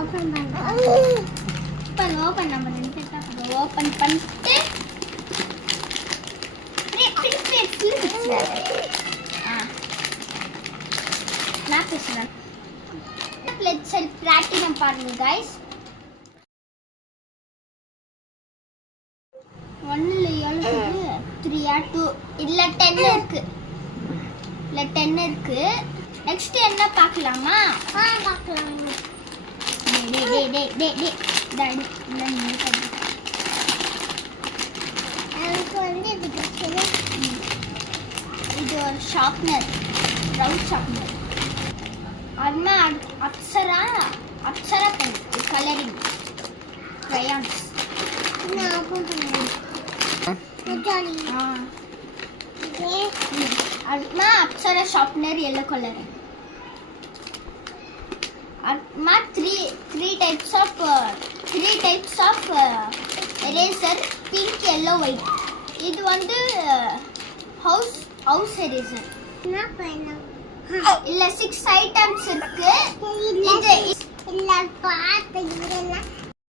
Open பண்ணு. Open நம்ம ரெண்டு பேரும் ஓபன் பண்ணிட்டு நான் பேசுறேன். லெட்ஸ் செல் பிளாட்டினம் பாருங்க गाइस. 1ல எவ்வளவு 3 ஆ 2 இல்ல 10 இருக்கு. இல்ல 10 இருக்கு. நெக்ஸ்ட் என்ன பார்க்கலாமா? பார்க்கலாம். டேய் டாடி நான் எனக்கு வந்து இது ஒரு ஷார்ப்னர், ரவுண்ட் ஷார்ப்னர். அம்மா அப்சரா பென் கலரிங் crayons. நான் ஓபன் பண்ணேன். அம்மா அப்சரா ஷார்ப்னர் yellow color. அம்மா three types of eraser, pink, yellow, white. இது வந்து house eraser. நான் பண்ணேன். இல்ல 6 ஐட்டம்ஸ் இருக்கு. இது இல்ல பாத்து இதெல்லாம்